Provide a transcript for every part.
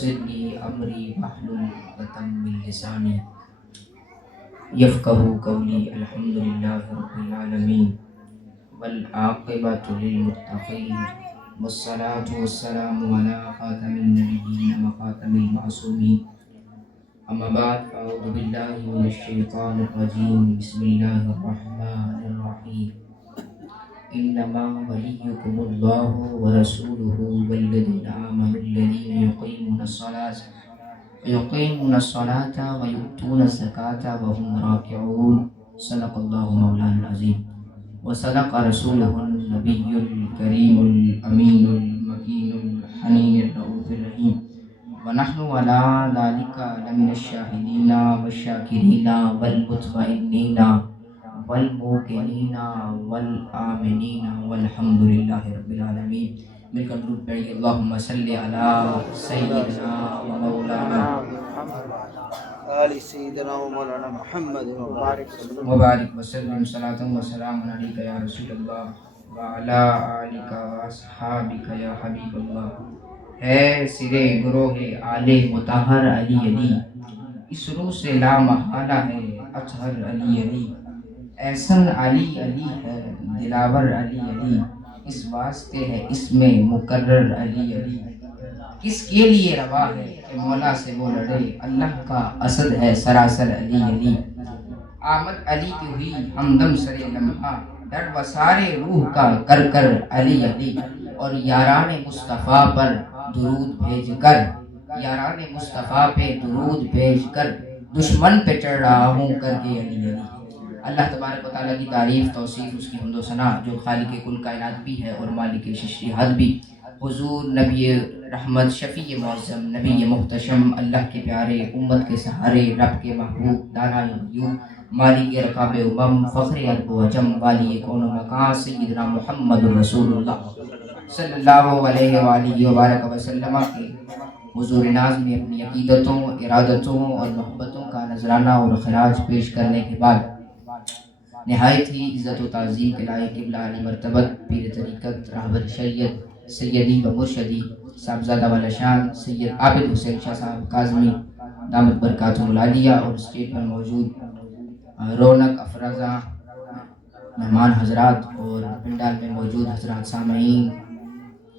ويسر لي أمري واحلل عقدة من لساني يفقهوا قولي. الحمد لله رب العالمين والعاقبة للمتقين والصلاة والسلام على خاتم النبيين وخاتم المعصومين. أما بعد فأعوذ بالله من الشيطان الرجيم. بسم الله الرحمن الرحيم. إنما وليكم الله ورسوله والذين آمنوا الذين يقيمون الصلاة ويؤتون الزكاة وهم راكعون. صدق الله مولانا العظيم وصدق رسوله النبي الكريم الأمين المكين الحنين الرؤوف الرحيم. ونحن على ذلك لمن الشاهدين والشاكرين والمطمئنين والموقنين والآمنين والحمد لله رب العالمین. مل کر درود پڑھیے. اللہم صلی علی سیدنا و مولانا آل سیدنا و مولانا محمد مبارک وسلم. صلاۃ و سلام علیک یا رسول اللہ وعلی آلک و اصحابک یا حبیب اللہ. ہے سرے گروہ آل مطہر علی علی، اس روح سے لا محالہ ہے اطہر علی علی. احسن علی علی ہے دلاور علی علی، اس واسطے ہے اس میں مقرر علی علی. کس کے لیے روا ہے کہ مولا سے وہ لڑے، اللہ کا اسد ہے سراسر علی علی. آمد علی کی ہوئی ہمدم سرے لمحہ، ڈر وسارے روح کا کر کر علی علی. اور یاران مصطفیٰ پر درود بھیج کر، یاران مصطفیٰ پہ درود بھیج کر دشمن پہ چڑھ رہا ہوں کر کے علی علی. اللہ تبارک و تعالیٰ کی تعریف توصیف، اس کی حمد و ثنا، جو خالق کل کائنات بھی ہے اور مالک ششیہات بھی. حضور نبی رحمت، شفیع معظم، نبی محتشم، اللہ کے پیارے، امت کے سہارے، رب کے محبوب، دانا غیوب، مالک رقاب امم، فخر ارب و عجم، والی کون و مکان، سیدنا محمد رسول اللہ صلی اللہ علیہ وآلہ وبارک وسلم کے حضور ناز میں اپنی عقیدتوں، ارادتوں اور محبتوں کا نذرانہ اور خراج پیش کرنے کے بعد نہایت ہی عزت و تعظیم کے لائق قبلہ علی مرتبت پیر طریقت راہبر شریعت سیدی و مرشدی صاحبزادہ والا شان سید عابد حسین شاہ صاحب کاظمی دامت برکاتہ العالیہ، اور اسٹیج پر موجود رونق افروزہ مہمان حضرات اور پنڈال میں موجود حضرات سامعین،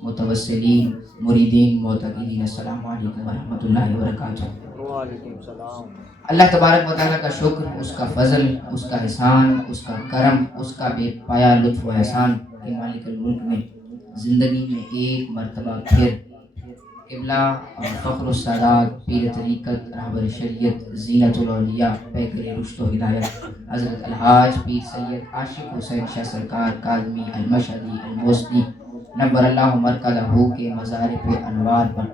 متوسلین، مریدین، معتقدین، السلام علیکم ورحمۃ اللہ وبرکاتہ. وعلیکم السلام. اللہ تبارک و تعالیٰ کا شکر، اس کا فضل، اس کا احسان، اس کا کرم، اس کا بے پایا لطف و احسان کہ مالک الملک نے زندگی میں ایک مرتبہ پھر قبلہ اور فخر السادات پیر طریقت راہبر شریعت زینت الاولیاء پیکر رشد و ہدایت حضرت الحاج پیر سید عاشق حسین شاہ سرکار کاظمی المشہدی الموصلی نور اللہ مرکزہ کے مزار پہ انوار پر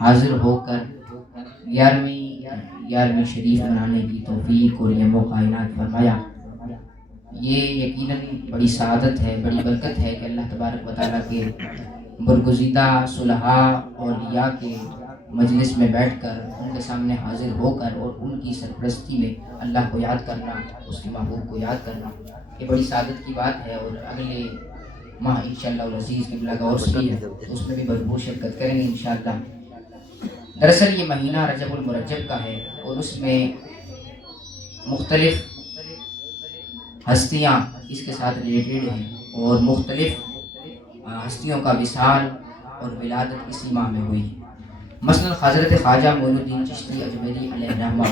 حاضر ہو کر 11ویں شریف منانے کی توفیق اور یہ موقع عنایت فرمایا. یہ یقیناً بڑی سعادت ہے، بڑی برکت ہے کہ اللہ تبارک و تعالیٰ کے برگزیدہ صلحاء اولیاء کے مجلس میں بیٹھ کر ان کے سامنے حاضر ہو کر اور ان کی سرپرستی میں اللہ کو یاد کرنا، اس کے محبوب کو یاد کرنا، یہ بڑی سعادت کی بات ہے. اور اگلے ماہ انشاءاللہ العزیز قبلہ کا عرس بھی ہے، تو اس میں بھی بھرپور شرکت کریں گے انشاءاللہ. دراصل یہ مہینہ رجب المرجب کا ہے اور اس میں مختلف ہستیاں اس کے ساتھ ریلیٹڈ ہیں اور مختلف ہستیوں کا وصال اور ولادت اسی ماہ میں ہوئی. مثلا حضرت خواجہ معین الدین چشتی اجمیری علیہ الرحمہ،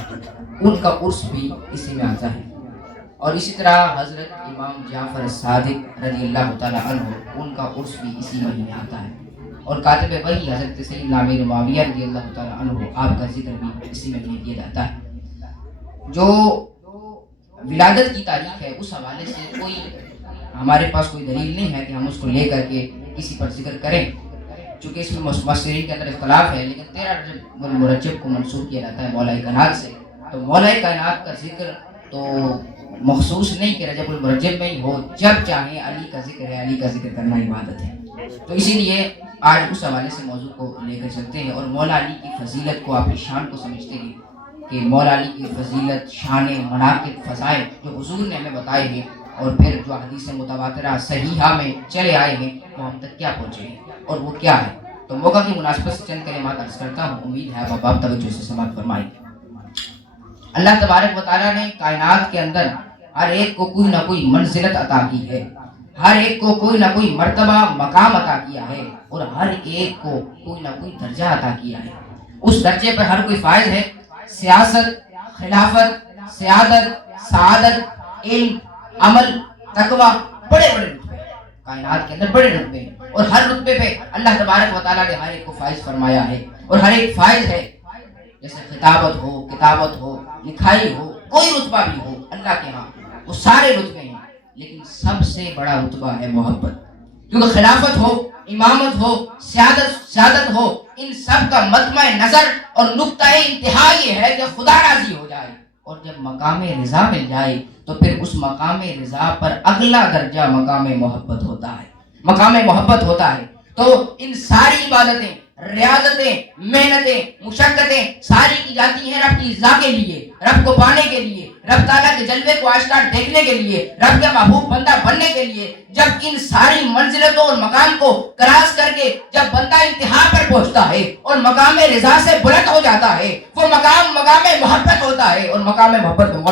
ان کا عرس بھی اسی میں آتا ہے. اور اسی طرح حضرت امام جعفر الصادق رضی اللہ تعالیٰ عنہ، ان کا عرس بھی اسی مہینے آتا ہے. اور کاتب وحی حضرت سیدنا امیر معاویہ رضی اللہ تعالیٰ عنہ، آپ کا ذکر بھی اسی مہینے کیا جاتا ہے. جو ولادت کی تاریخ ہے اس حوالے سے کوئی ہمارے پاس کوئی دلیل نہیں ہے کہ ہم اس کو لے کر کے کسی پر ذکر کریں، چونکہ اس میں مفسرین کے اندر اختلاف ہے. لیکن 13 رجب المرجب کو منسوب کیا جاتا ہے مولا کائنات سے. تو مولا کائنات کا ذکر تو مخصوص نہیں کہ رجب المرجب میں ہی ہو، جب چاہیں علی کا ذکر ہے، علی کا ذکر کرنا عبادت ہے. تو اسی لیے آج اس حوالے سے موضوع کو لے کر چلتے ہیں. اور مولا علی کی فضیلت کو، آپ کی شان کو سمجھتے ہیں کہ مولا علی کی فضیلت، شان، مناقب، فضائل جو حضور نے ہمیں بتائے ہیں اور پھر جو حدیث متواترہ صحیحہ میں چلے آئے ہیں وہ ہم تک کیا پہنچے ہیں اور وہ کیا ہے. تو موقع کی مناسبت سے چند کلمات عرض کرتا ہوں، امید ہے آپ باب توجہ سے سماعت فرمائیں۔ اللہ تبارک و تعالیٰ نے کائنات کے اندر ہر ایک کو کوئی نہ کوئی منزلت عطا کی ہے، ہر ایک کو کوئی نہ کوئی مرتبہ مقام عطا کیا ہے، اور ہر ایک کو کوئی نہ کوئی درجہ عطا کیا ہے۔ اس درجے پر ہر کوئی فائز ہے۔ سیاست، خلافت، سیادت، سعادت، علم، عمل، تقوی، بڑے بڑے رتبے ہیں کائنات کے اندر، بڑے رتبے ہیں، اور ہر رتبے پہ اللہ تبارک و تعالیٰ نے ہر ایک کو فائز فرمایا ہے، اور ہر ایک فائز ہے۔ جیسے خطابت ہو، کتابت ہو، لکھائی ہو، کوئی رتبہ بھی ہو اللہ کے ہاں، وہ سارے رتبے ہیں، لیکن سب سے بڑا رتبہ ہے محبت۔ کیونکہ خلافت ہو، امامت ہو، سیادت ہو، ان سب کا مطمع نظر اور نقطہ انتہا یہ ہے کہ خدا راضی ہو جائے، اور جب مقام رضا مل جائے تو پھر اس مقام رضا پر اگلا درجہ مقام محبت ہوتا ہے، مقام محبت ہوتا ہے۔ تو ان ساری عبادتیں، ریاضتیں، محنتیں، مشقتیں ساری کی جاتی ہیں رب کی رضا کے لیے، رب کو پانے کے لیے، رب تعالیٰ کے جلوے کو آشکار دیکھنے کے لیے، رب کا محبوب بندہ بننے کے لیے۔ جب ان ساری منزلتوں اور مقام کو کراس کر کے جب بندہ انتہا پر پہنچتا ہے اور مقام رضا سے بلند ہو جاتا ہے، وہ مقام محبت ہوتا ہے، اور مقام محبت میں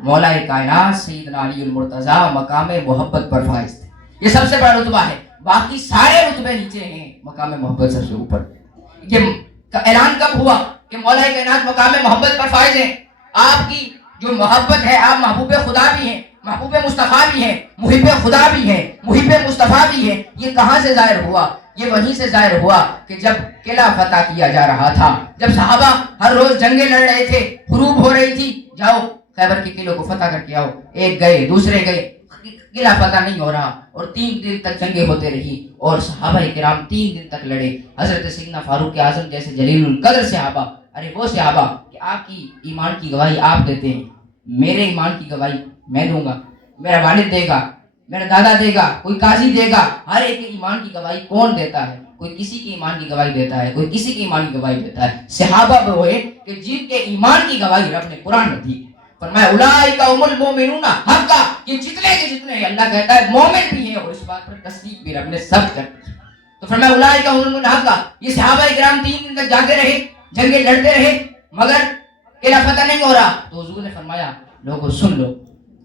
مولا کائنات سیدنا علی المرتضیٰ مقام محبت پر فائز تھے۔ یہ سب سے بڑا رتبہ ہے، باقی سارے رتبے نیچے ہیں، مقام محبت سب سے اوپر۔ یہ اعلان کب ہوا کہ مولا کائنات مقام محبت پر فائز ہیں؟ آپ کی جو محبت ہے، آپ محبوب خدا بھی ہیں، محبوب مصطفیٰ بھی ہیں، محب خدا بھی ہیں، محب مصطفیٰ بھی ہیں۔ یہ کہاں سے ظاہر ہوا؟ یہ وہیں سے ظاہر ہوا کہ جب قلعہ فتح کیا جا رہا تھا، جب صحابہ ہر روز جنگیں لڑ رہے تھے، حروب ہو رہی تھی، جاؤ خیبر کے قلعوں کو فتح کر کے آؤ، ایک گئے دوسرے گئے، قلعہ فتح نہیں ہو رہا، اور 3 دن تک جنگیں ہوتے رہی، اور صحابہ کرام 3 دن تک لڑے۔ حضرت سیدنا فاروق اعظم جیسے جلیل القدر صحابہ، ارے وہ صحابہ کہ آپ کی ایمان کی گواہی آپ دیتے ہیں، میرے ایمان کی گواہی میں دوں گا، میرا والد دے گا، میرا دادا دے گا، کوئی قاضی دے گا، ہر ایک کی ایمان کی گواہی کون دیتا ہے؟ کوئی کسی کی ایمان کی گواہی دیتا ہے، کوئی کسی کی ایمان کی گواہی دیتا ہے۔ صحابہ وہ ہوئے کہ جن کے ایمان کی گواہی رب نے قرآن میں دی، فرمایا اولئک هم المؤمنون حقا، یہ جتنے کے جتنے ہیں اللہ کہتا ہے مومن بھی ہیں، اور اس بات پر تصدیق بھی رب نے سب کر دی۔ تو فرمایا اولئک هم المؤمنون حقا، یہ صحابہ کرام 3 دن تک جاتے رہے، جنگیں لڑتے رہے، مگر قلعہ فتح نہیں ہو رہا۔ تو حضور نے فرمایا لوگوں سن لو،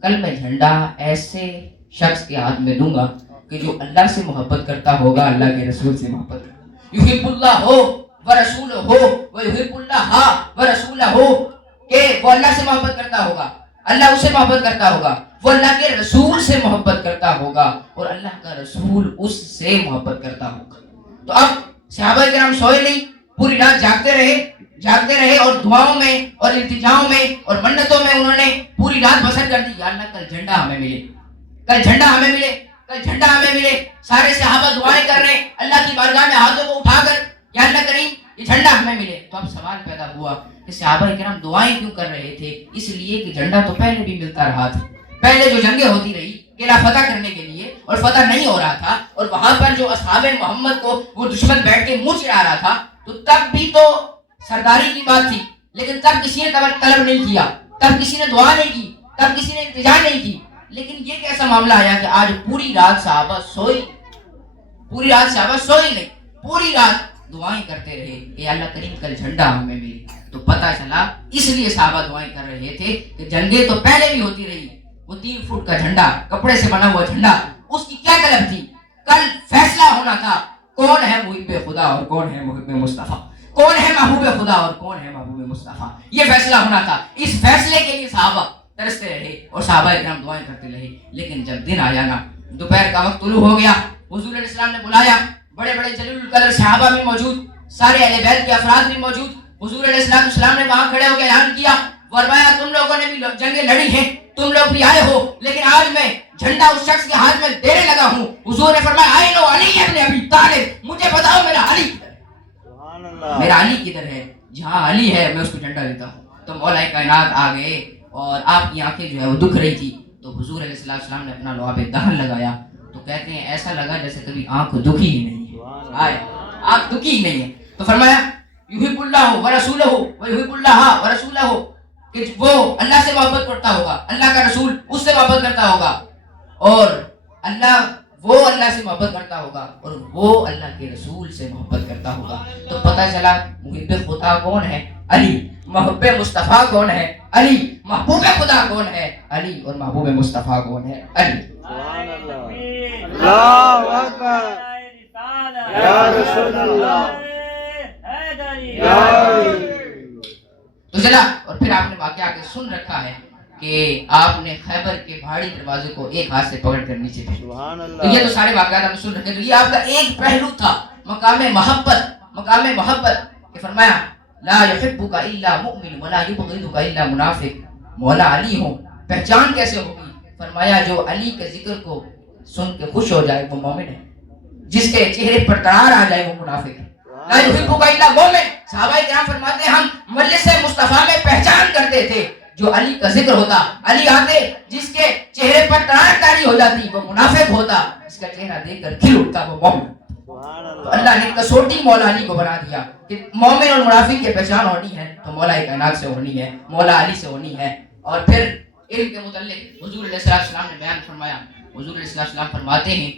کل میں جھنڈا ایسے شخص کے ہاتھ میں دوں گا کہ جو اللہ سے محبت کرتا ہوگا، اللہ کے رسول سے محبت کرتا، یحب اللہ ہو ورسولہ ہو ویحب اللہ ورسولہ ہو، کہ وہ اللہ سے محبت کرتا ہوگا، اللہ اسے محبت کرتا ہوگا، وہ اللہ کے رسول سے محبت کرتا ہوگا، اور اللہ کا رسول اس سے محبت کرتا ہوگا۔ تو اب صحابہ کرام سوئے نہیں، پوری رات جاگتے رہے، اور دعاؤں میں اور التجاؤں میں اور منتوں میں انہوں نے پوری رات بسر کر دی، یا اللہ کل جھنڈا ہمیں ملے، کل جھنڈا ہمیں ملے، کل جھنڈا ہمیں ملے۔ سارے صحابہ دعائیں کر رہے ہیں اللہ کی بارگاہ میں ہاتھوں کو اٹھا کر، یا اللہ کریم یہ جھنڈا ہمیں ملے۔ تو اب سوال پیدا ہوا کہ صحابہ کرام دعائیں کیوں کر رہے تھے؟ اس لیے کہ جھنڈا تو پہلے بھی ملتا رہا تھا، پہلے جو جنگیں ہوتی رہی قلعہ فتح کرنے کے لیے، اور فتح نہیں ہو رہا تھا، اور وہاں پر جو اصحاب محمد کو وہ دشمن بیٹھ کے منہ چڑھا رہا تھا، تو تب بھی تو سرداری کی بات تھی، لیکن تب کسی نے طلب نہیں کیا، تب کسی نے دعا نہیں کی، تب کسی نے التجا نہیں کی۔ لیکن یہ کیسا معاملہ آیا کہ آج پوری رات صحابہ سوئی نہیں، پوری رات دعائیں کرتے رہے کہ اللہ کریم کل جھنڈا ہمیں ملے۔ تو پتہ چلا اس لیے صحابہ دعائیں کر رہے تھے کہ جنگیں تو پہلے بھی ہوتی رہی، وہ 3 فٹ کا جھنڈا، کپڑے سے بنا ہوا جھنڈا، اس کی کیا طلب تھی؟ کل فیصلہ ہونا تھا کون ہے محب خدا اور کون ہے محب مصطفیٰ، کون ہے محبوب خدا اور کون ہے محبوب مصطفیٰ، یہ فیصلہ ہونا تھا۔ اس فیصلے کے لیے صحابہ ترستے رہے اور صحابہ کرام دعائیں کرتے رہے۔ لیکن جب دن آیا نا، دوپہر کا وقت طلوع ہو گیا، حضور علیہ السلام نے بلایا، بڑے بڑے جلیل القدر صحابہ بھی موجود، سارے اہل بیت کے افراد بھی موجود۔ حضور علیہ السلام نے وہاں کھڑے ہو کے اعلان کیا، فرمایا تم لوگوں نے بھی جنگیں لڑی ہیں، تم لوگ بھی آئے ہو، لیکن آج میں جھنڈا اس شخص کے ہاتھ میں دینے لگا ہوں۔ حضور نے فرمایا آئی نو علی ابن ابی طالب، مجھے بتاؤ میرا علی میرا علی کدھر ہے؟ جہاں علی ہے میں اس کو جھنڈا دیتا ہوں۔ تو مولا کائنات آ گئے، اور آپ کی آنکھیں جو ہے وہ دکھ رہی تھی، تو حضور علیہ السلام نے اپنا لعاب دہن لگایا، تو کہتے ہیں ایسا لگا جیسے کبھی آنکھ دکھی ہی نہیں ہے، آنکھ دکھی ہی نہیں ہے۔ تو فرمایا یحب اللہ ورسولہ ویحب اللہ ورسولہ، کہ وہ اللہ سے محبت کرتا ہوگا، اللہ کا رسول اس سے محبت کرتا ہوگا، اور اللہ وہ اللہ سے محبت کرتا ہوگا اور وہ اللہ کے رسول سے محبت کرتا ہوگا، تو پتہ چلا محب خدا کون ہے؟ علی۔ محب مصطفیٰ کون ہے؟ علی۔ محبوب خدا کون ہے؟ علی۔ اور محبوب مصطفیٰ کون ہے؟ علی۔ سبحان اللہ، اللہ اکبر، یا رسول اللہ، یا تو چلا، اور پھر آپ نے واقعہ آگے سن رکھا ہے کہ آپ نے خیبر کے پہاڑی دروازے کو ایک ہاتھ سے پکڑ کر نیچے پھینکا۔ سبحان تو اللہ، یہ تو سارے واقعات ہم نے سن رکھے، تو یہ آپ کا ایک پہلو تھا مقام محبت کہ فرمایا لا يحبك الا مؤمن ولا يبغضك الا منافق۔ مولا علی ہوں، پہچان کیسے ہوگی؟ فرمایا جو علی کے ذکر کو سن کے خوش ہو جائے وہ مومن ہے، جس کے چہرے پر قرار آ جائے وہ منافق ہے۔ لا يحبك الا مؤمن۔ صحابہ کرام فرماتے ہیں ہم مجلس مصطفیٰ میں پہچان کرتے تھے جو علی کا ذکر ہوتا، علی آتے جس کے چہرے پر قرار داری ہو جاتی وہ منافق ہوتا، اس کا چہرہ دیکھ کر کھل اٹھتا وہ مومن۔ تو اللہ نے کسوٹی مولا علی کو بنا دیا کہ مومن اور منافق کی پہچان ہونی ہے تو مولا کائنات سے ہونی ہے، مولا علی سے ہونی ہے۔ اور پھر علم کے متعلق حضور علیہ السلام نے بیان فرمایا، حضور علیہ السلام فرماتے ہیں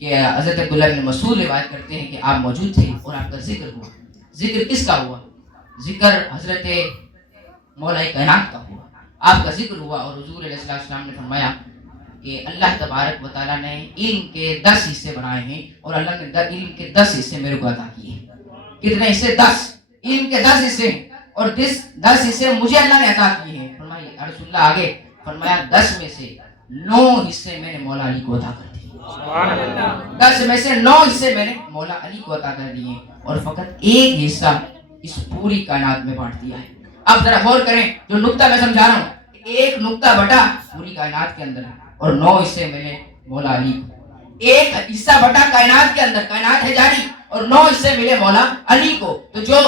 کہ حضرت عبداللہ بن مسعود روایت کرتے ہیں کہ آپ موجود تھے اور آپ کا ذکر ہوا۔ ذکر کس کا ہوا؟ ذکر حضرت مولا کائنات کا ہوا، آپ کا ذکر ہوا۔ اور حضور علیہ السلام نے فرمایا کہ اللہ تبارک و تعالیٰ نے علم کے 10 حصے بنائے ہیں اور اللہ نے علم کے 10 حصے میرے کو عطا کیے ہیں۔ کتنے حصے؟ 10۔ علم کے 10 حصے اور 10 حصے مجھے اللہ نے عطا کیے ہیں۔ فرمایا یا رسول اللہ، آگے فرمایا 10 میں سے 9 حصے میں نے مولا علی کو عطا کر دیے۔ سبحان اللہ۔ 10 میں سے 9 حصے میں نے مولا علی کو عطا کر دیے اور فقط ایک حصہ اس پوری کائنات میں بانٹ دیا ہے۔ اب ذرا غور کریں، جو نقطہ میں سمجھا رہا ہوں، ایک نقطہ بٹا پوری کائنات کے اندر ہے اور 9 حصے ملے مولا علی کو۔ ایک حصہ بٹا کائنات کے اندر، کائنات ہے جاری، اور 9 حصے ملے مولا علی کو۔ تو جو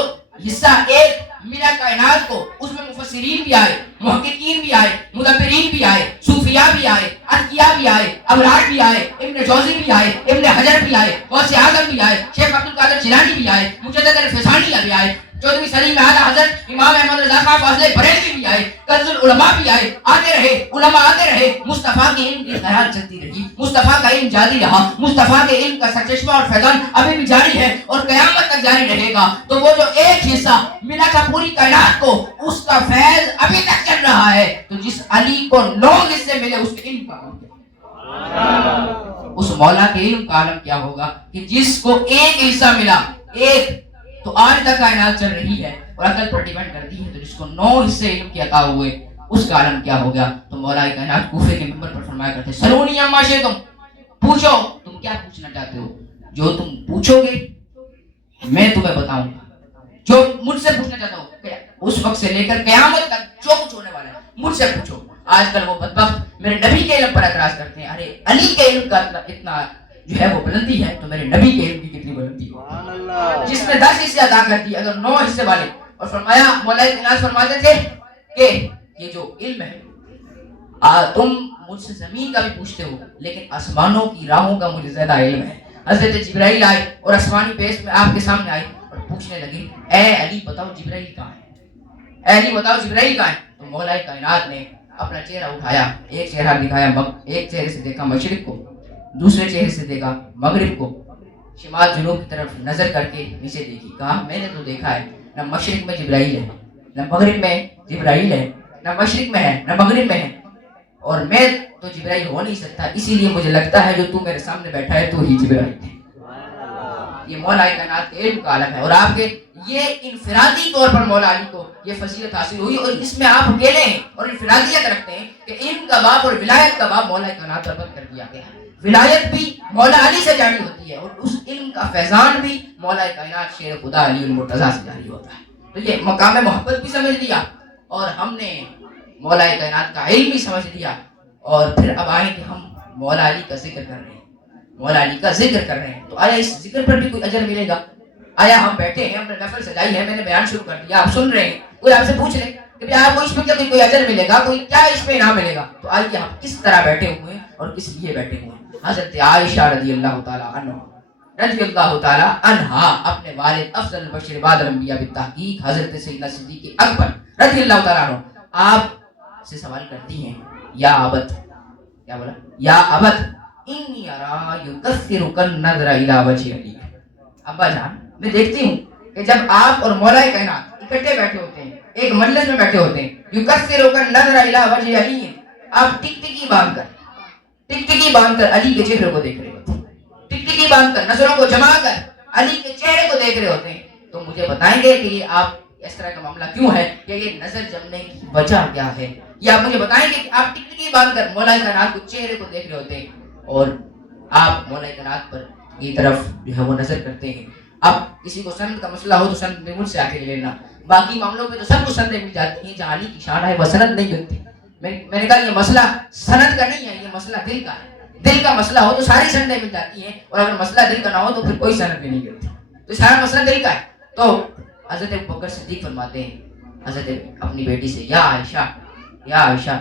حصہ ایک ملا کائنات کو، اس میں مفسرین بھی آئے، محققین بھی آئے، مدبرین بھی آئے، صوفیاء بھی آئے، اتقیاء بھی آئے، ابرار بھی آئے، ابن جوزی بھی آئے، ابن حجر بھی آئے، غوث اعظم بھی آئے، شیخ عبد القادر جیلانی بھی آئے، مجدد الفسانی بھی آئے، چودھویں سلیم اعلیٰ حضرت امام احمد رضا خان فاضل بریلوی بھی آئے، کنز العلماء بھی آئے، آتے رہے علماء، آتے رہے۔ مصطفیٰ کے علم کی خیال چلتی رہی، مصطفیٰ کا علم جاری رہا، مصطفیٰ کے علم کا سرچشمہ اور فیضان ابھی بھی جاری ہے اور قیامت تک جاری رہے گا۔ تو وہ جو ایک حصہ ملا تھا پوری کائنات کو، اس کا فیض ابھی تک چل رہا ہے۔ تو جس علی کو 9 حصے ملے اس کے علم کا عالم کیا، اس مولا کے علم کا عالم کیا ہوگا کہ جس کو ایک حصہ ملا، ایک، تو آج تک کائنات چل رہی ہے اور عقل پر ڈیپینڈ کرتی ہے۔ تو جس کو 9 حصے علم کے عطا ہوئے اس کا عالم کیا ہو گیا؟ تو مولا کائنات کوفے کے منبر پر فرمایا کرتے سلونی عما شئتم، پوچھو تم کیا پوچھنا چاہتے ہو، جو تم پوچھو گے میں تمہیں بتاؤں گا۔ جو مجھ سے پوچھنا چاہتا ہو اس وقت سے لے کر قیامت تک جو کچھ ہونے والا ہے مجھ سے پوچھو۔ آج کل وہ بدبخت میرے نبی کے علم پر اعتراض کرتے ہیں، ارے علی کے علم کا اتنا جو ہے وہ بلندی ہے تو میرے نبی کے علم کی کتنی بلندی ہو، جس میں 10 حصے ادا کر دی، اگر 9 حصے والے۔ اور فرمایا مولا کائنات فرماتے تھے کہ یہ جو علم ہے تم مجھ سے زمین کا بھی پوچھتے ہو لیکن آسمانوں کی راہوں کا مجھے زیادہ علم ہے۔ حضرت جبرائیل آئے اور آسمانی پیش میں آپ کے سامنے آئے اور پوچھنے لگے اے علی بتاؤ جبرائیل کہاں ہے، اے علی بتاؤ جبرائیل کہاں ہے۔ تو مولا کائنات نے اپنا چہرہ اٹھایا، ایک چہرہ دکھایا، ایک چہرے سے دیکھا مشرق کو، دوسرے چہرے سے دیکھا مغرب کو، شمال جنوب کی طرف نظر کر کے نیچے دیکھی، کہا میں نے تو دیکھا ہے نہ مشرق میں جبرائیل ہے نہ مغرب میں جبرائیل ہے، نہ مشرق میں ہے نہ مغرب میں ہے، اور میں تو جبرائیل ہو نہیں سکتا، اسی لیے مجھے لگتا ہے جو تو میرے سامنے بیٹھا ہے تو ہی جبرائیل ہے۔ یہ مولا کائنات کے علم کا عالم ہے اور آپ کے یہ انفرادی طور پر مولا علی کو یہ فضیلت حاصل ہوئی اور اس میں آپ اکیلے ہیں اور انفرادیت رکھتے ہیں کہ علم کا باب اور ولایت کا باب مولا کائنات پر بند کر دیا گیا ہے۔ ولایت بھی مولا علی سے جاری ہوتی ہے اور اس علم کا فیضان بھی مولا کائنات شیر خدا علی المرتضیٰ سے جاری ہوتا ہے۔ تو یہ مقام محبت بھی سمجھ لیا اور ہم نے مولا کائنات کا علم بھی سمجھ لیا، اور پھر اب آئیں کہ ہم مولا علی کا ذکر کر رہے ہیں، مولا علی کا ذکر کر رہے ہیں، تو آیا اس ذکر پر بھی کوئی اجر ملے گا؟ آیا ہم بیٹھے ہیں، ہم نے نفل سجائی ہے، میں نے بیان شروع کر دیا، آپ سن رہے ہیں، کوئی آپ سے پوچھ لے کہ آپ کو اس میں کیا کوئی اجر ملے گا، کوئی کیا اس میں انعام ملے گا؟ تو آئیے ہم کس طرح بیٹھے ہوئے ہیں اور کس لیے بیٹھے ہوئے ہیں۔ حضرت عائشہ رضی اللہ تعالی عنہا اپنے والد افضل البشر بعد الانبیاء بالتحقیق حضرت سیدنا صدیق اکبر رضی اللہ تعالی عنہ آپ سے سوال کرتی ہیں یا ابت، کیا بولا؟ یا ابت انی ارا یکثرک النظر الی وجہ علی. ابا جان میں دیکھتی ہوں کہ جب آپ اور مولا کائنات اکٹھے بیٹھے ہوتے ہیں، ایک مجلس میں بیٹھے ہوتے ہیں، یکثرک النظر الی وجہ علی، آپ ٹکٹکی باندھ کر علی کے چہرے کو دیکھ رہے ہوتے ہیں، ٹکٹکی باندھ کر نظروں کو جما کر علی کے چہرے کو دیکھ رہے ہوتے ہیں. تو مجھے بتائیں گے کہ یہ آپ اس طرح کا معاملہ کیوں ہے، کہ یہ نظر جمنے کی وجہ کیا ہے؟ یا آپ مجھے بتائیں گے کہ آپ ٹکٹکی باندھ کر مولا کائنات کو چہرے کو دیکھ رہے ہوتے ہیں اور آپ مولا کائنات پر کی طرف جو ہے وہ نظر کرتے ہیں. اب کسی کو سند کا مسئلہ ہو تو سند مجھ سے آ کے لے لینا، باقی معاملوں پہ تو سب کو سندیں مل جاتی ہیں. جہاں علی کی شان ہے وہ سند نہیں ملتی. میں نے کہا یہ مسئلہ سند کا نہیں ہے، یہ مسئلہ دل کا ہے. دل کا مسئلہ ہو تو ساری سندیں مل جاتی ہیں، اور اگر مسئلہ دل کا نہ ہو تو پھر کوئی سند بھی نہیں ملتی. تو سارا مسئلہ دل کا ہے. تو حضرت ابوبکر صدیق فرماتے ہیں حضرت اپنی بیٹی سے، یا عائشہ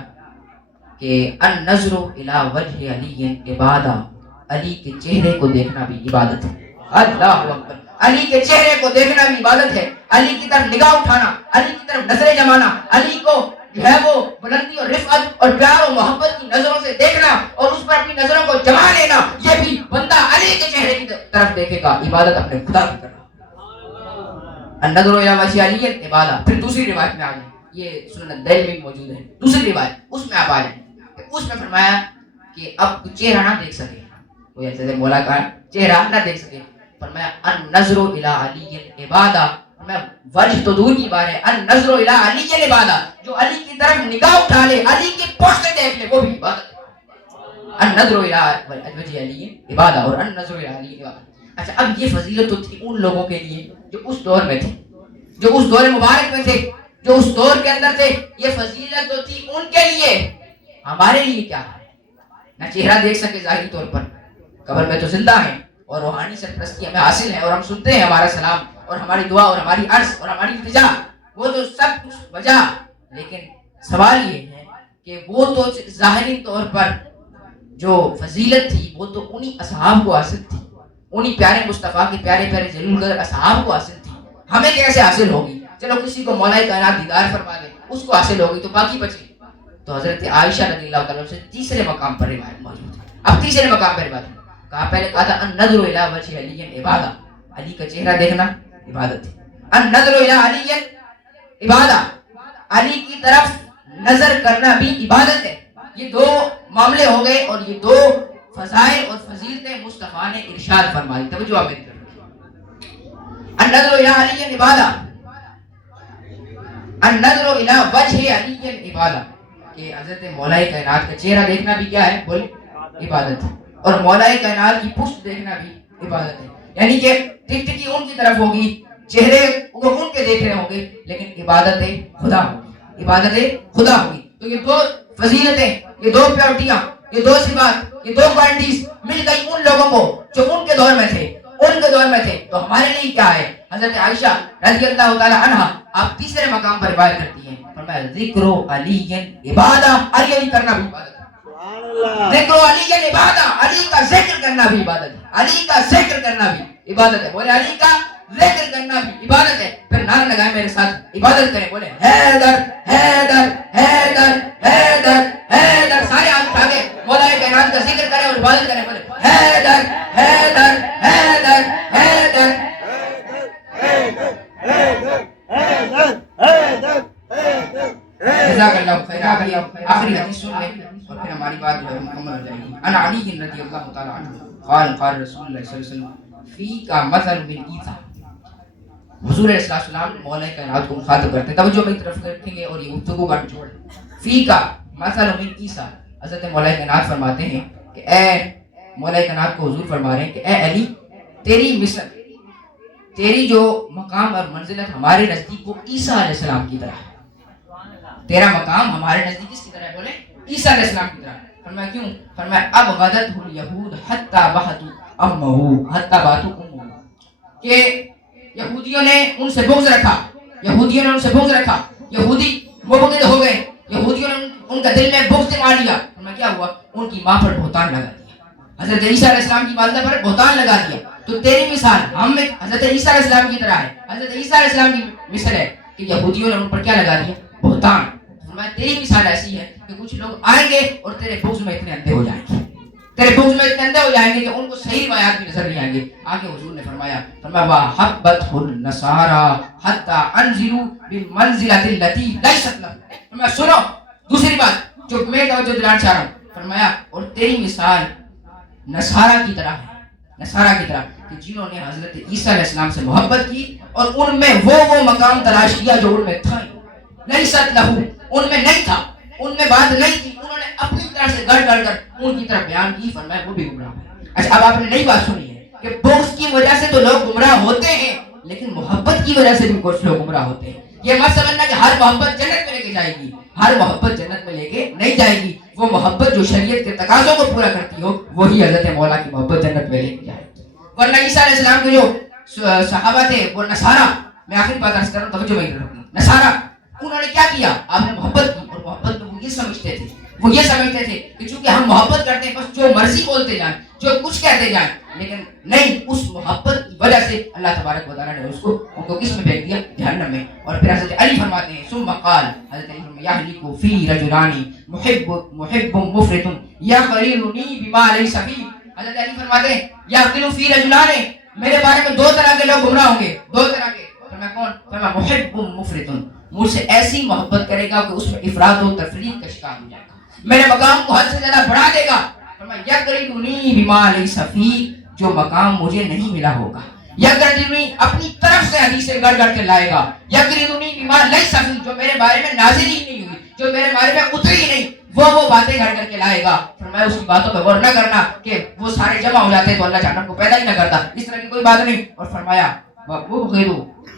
کہ النظر الی وجہ علی عبادہ، علی کے چہرے کو دیکھنا بھی عبادت ہے. اللہ اکبر. علی کے چہرے کو دیکھنا بھی عبادت ہے. علی کی طرف نگاہ اٹھانا، علی کی طرف نظریں جمانا، علی کو جو ہے وہ بلندی اور رفعت اور پیار و محبت کی نظروں سے دیکھنا اور اس پر اپنی نظروں کو جما لینا، یہ بھی بندہ علی کے چہرے کی طرف دیکھے گا عبادت اپنے خدا کی کرنا. النظر الی وجہ علی عبادہ. پھر دوسری روایت میں آ جائیں، یہ سنن دل میں موجود ہے، دوسری روایت اس میں آپ آ جائیں. اس میں فرمایا کہ اب چہرہ نہ دیکھ سکے، کوئی ایسے مولا کا چہرہ نہ دیکھ سکے. فرمایا النظر الی علی عبادہ. میں وجہ تو دور کی بات ہے، النظر الی علی عبادہ، جو علی کی طرف نگاہ اٹھا لے، علی کی پشت دیکھ لے، وہ بھی عبادت ہے. النظر الی وجہ علی عبادہ اور النظر الی علی عبادہ. اچھا اب یہ فضیلت تو تھی ان لوگوں کے لیے جو اس دور میں تھے، جو اس دور مبارک میں تھے، جو اس دور کے اندر تھے. یہ فضیلت تو تھی ان کے لیے. ہمارے لیے کیا ہے؟ نہ چہرہ دیکھ سکے ظاہری طور پر، قبر میں تو زندہ ہیں اور روحانی سرپرستی ہمیں حاصل ہے اور ہم سنتے ہیں ہمارا سلام اور ہماری دعا اور ہماری عرض اور ہماری التجا، وہ تو سب کچھ وجہ. لیکن سوال یہ ہے کہ وہ تو ظاہری طور پر جو فضیلت تھی وہ تو انہی اصحاب کو حاصل تھی، انہی پیارے مصطفیٰ کے پیارے پیارے جلیل القدر اصحاب کو حاصل تھی. ہمیں کیسے حاصل ہوگی؟ چلو کسی کو مولا کائنات دیدار فرما دے، اس کو حاصل ہوگی تو باقی بچے. تو حضرت عائشہ رضی اللہ تعالیٰ سے تیسرے مقام پر روایت موجود ہے. اب تیسرے مقام پر روایت کہا، پہلے کہا تھا النظر الی وجہ علی عبادہ، علی کا چہرہ دیکھنا عبادت ہے. النظر الی علی عبادہ، علی کی طرف نظر کرنا بھی عبادت ہے. یہ دو معاملے ہو گئے اور یہ دو فضائل اور فضیلتیں مصطفیٰ نے ارشاد فرمائی. توجہ آپ میری طرف. النظر الی علی عبادہ، النظر الی وجہ علی عبادہ، کہ حضرت مولا کائنات کا چہرہ دیکھنا بھی کیا ہے؟ بولے عبادت ہے. اور مولا کائنات کی پشت دیکھنا بھی عبادت ہے. یعنی کہ ٹکٹکی ان کی طرف ہوگی، چہرے وہ ان کے دیکھ رہے ہوں گے، لیکن عبادت خدا ہوگی، عبادت خدا ہوگی. تو یہ دو فضیلتیں، یہ دو پیورٹیاں، یہ دو صفات، یہ دو کوالٹیز مل گئی ان لوگوں کو جو ان کے دور میں تھے، ان کے دور میں تھے. تو ہمارے لیے کیا ہے؟ حضرت عائشہ رضی اللہ تعالی عنہا آپ تیسرے مقام پر روایت کرتی ہیں، فرمایا ذکر علی عبادہ، علی کرنا بھی عبادت ہے. ذکر علی عبادہ، علی کا ذکر کرنا بھی عبادت ہے. علی کا ذکر کرنا بھی عبادت ہے. بولے علی کا ذکر کرنا بھی عبادت ہے. پھر نعرہ لگائیں میرے ساتھ، عبادت کریں. بولے حیدر حیدر حیدر حیدر حیدر. سارے ہاتھ اٹھا کے مولا کائنات کا ذکر کریں اور عبادت کریں. بولے حیدر حیدر حیدر حیدر جزاک اللہ خیر. آخری حدیث سن لیں اور پھر ہماری بات جو ہے مکمل ہو جائے گی. ان علی رضی اللہ تعالی عنہ قال قال رسول اللہ صلی اللہ علیہ وسلم فیک مثل من عیسیٰ. حضور علیہ السلام مولا کائنات کو مخاطب کرتے ہیں. توجہ میری طرف رکھیں گے اور یہ گفتگو کا نچوڑ ہے. فیک مثل من عیسیٰ. حضرت مولا کائنات فرماتے ہیں کہ اے مولا کائنات کو حضور فرما رہے ہیں کہ اے علی، تیری مثل، تیری جو مقام اور منزلت ہمارے نزدیک وہ عیسیٰ علیہ السلام کی طرح ہے. تیرا مقام ہمارے نزدیک کس کی طرح ہے؟ بولے عیسیٰ علیہ السلام کی طرح. فرمایا کیوں؟ فرمایا اب غدت الیہود حتی بہتوا امہ حتی باتوا امہ، کہ یہودیوں نے ان سے بغض رکھا، یہودیوں نے ان سے بغض رکھا، یہودی مبغض ہو گئے، یہودیوں نے ان کا دل میں بغض جما لیا. فرمایا کیا ہوا؟ ان کی ماں پر بہتان لگا دیا، حضرت عیسیٰ علیہ السلام کی والدہ پر بہتان لگا دیا. تو تیری مثال ہم حضرت عیسیٰ علیہ السلام کی طرح ہے. حضرت عیسیٰ علیہ السلام کی مثال ہے کہ یہودیوں نے ان پر کیا لگا دیا؟ بہتان. تیری مثال ایسی ہے کہ کچھ لوگ آئیں گے اور تیرے بغض میں اتنے اندھے ہو جائیں گے، تیرے بغض میں اتنے اندھے ہو جائیں گے کہ ان کو صحیح روایات بھی نظر نہیں آئیں گے. آگے حضور نے فرمایا وَحَبَّتْهُ النَّصَارَى حَتَّى أَنزِلُوا بِالْمَنزِلَةِ الَّتِي لَيْسَتْ لَهُ. فرمایا سنو دوسری بات جو میں توجہ دلانا چاہ رہا ہوں. فرمایا اور تیری مثال نصارہ کی طرح ہے, نصارہ کی طرح کہ جنہوں نے حضرت عیسیٰ علیہ السلام سے محبت کی اور ان میں وہ مقام تلاش کیا جو ان میں تھا لیست لہو, ان میں نہیں تھا, ان میں بات نہیں تھی, انہوں نے اپنی طرح سے گڑ گڑ کر ان کی طرف بیان کی. فرمایا وہ بھی گمراہ ہے. اچھا اب آپ نے نئی بات سنی ہے کہ بغض کی وجہ سے تو لوگ گمراہ ہوتے ہیں لیکن محبت کی وجہ سے بھی کچھ لوگ گمراہ ہوتے ہیں. یہ مت سمجھنا کہ ہر محبت جنت میں لے کے جائے گی, ہر محبت جنت میں لے کے نہیں جائے گی. وہ محبت جو شریعت کے تقاضوں کو پورا کرتی ہو وہی حضرت مولا کی محبت جنت میں لے کے جائے گی. ورنہ عیسیٰ علیہ السلام کے جو صحابہ تھے وہ نصارہ, میں آخری بات عرض کر رہا ہوں توجہ میں رکھوں, نصارہ انہوں نے کیا کیا, آپ نے محبت کی اور محبت میں وہ یہ سمجھتے تھے کہ چونکہ ہم محبت کرتے ہیں بس جو مرضی بولتے جائیں, جو کچھ کہتے جائیں, لیکن نہیں, اس محبت کی وجہ سے اللہ تبارک و تعالیٰ نے ان کو کس میں پھینک دیا, جہنم میں. اور پھر حضرت علی فرماتے ہیں ثم قال, حضرت علی فرماتے ہیں یحلق فی رجلان محب مفرط یقررنی بما لیس فی. حضرت علی فرماتے ہیں یحلق فی رجلان, میرے بارے میں دو طرح کے لوگ گمراہ ہوں گے, دو طرح کے. فرمایا کون؟ فرمایا محب مفرط, مجھ سے ایسی محبت کرے گا کہ اس میں افراط و تفریط کا شکار ہو جائے گا, میرے مقام کو حد سے زیادہ بڑھا دے گا. فرمایا یقررنی بما لیس فی, جو مقام مجھے نہیں ملا ہوگا. یقررنی اپنی طرف سے حدیثیں گڑ گڑ کے لائے گا. یقررنی بما لیس فی, جو میرے بارے میں نازل ہی نہیں ہوئی, جو میرے بارے میں اتری ہی نہیں, وہ باتیں گھڑ کر کے لائے گا. فرمایا اس کی باتوں پہ غور نہ کرنا کہ وہ سارے جمع ہو جاتے تو اللہ جہنم کو پیدا ہی نہ کرتا, اس طرح کی کوئی بات نہیں. اور فرمایا وَأُبْغِضُ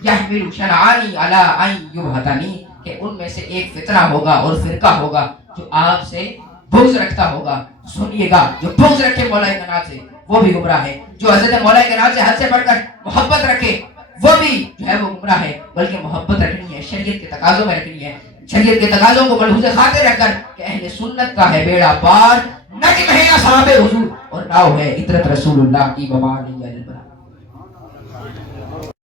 يَحْمِلُ شَنَعَانِي عَلَىٰ أَن يُبْغِضَنِي, کہ ان میں سے ایک فطرہ ہوگا اور فرقہ ہوگا جو آپ سے بغض رکھتا ہوگا. سنیے گا, جو بغض رکھے مولا کائنات سے وہ بھی گمراہ ہے, جو حضرت مولا کائنات سے حد سے بڑھ کر محبت رکھے وہ بھی جو ہے وہ گمراہ ہے. بلکہ محبت رکھنی ہے شریعت کے تقاضوں میں رکھنی ہے, شریعت کے تقاضوں کو ملحوظ خاطر رکھ کر کہ اہل سنت کا ہے بیڑا پار, نجم ہے اصحاب حضور اور ناؤ ہے عطرت رسول اللہ کی. وما علیہ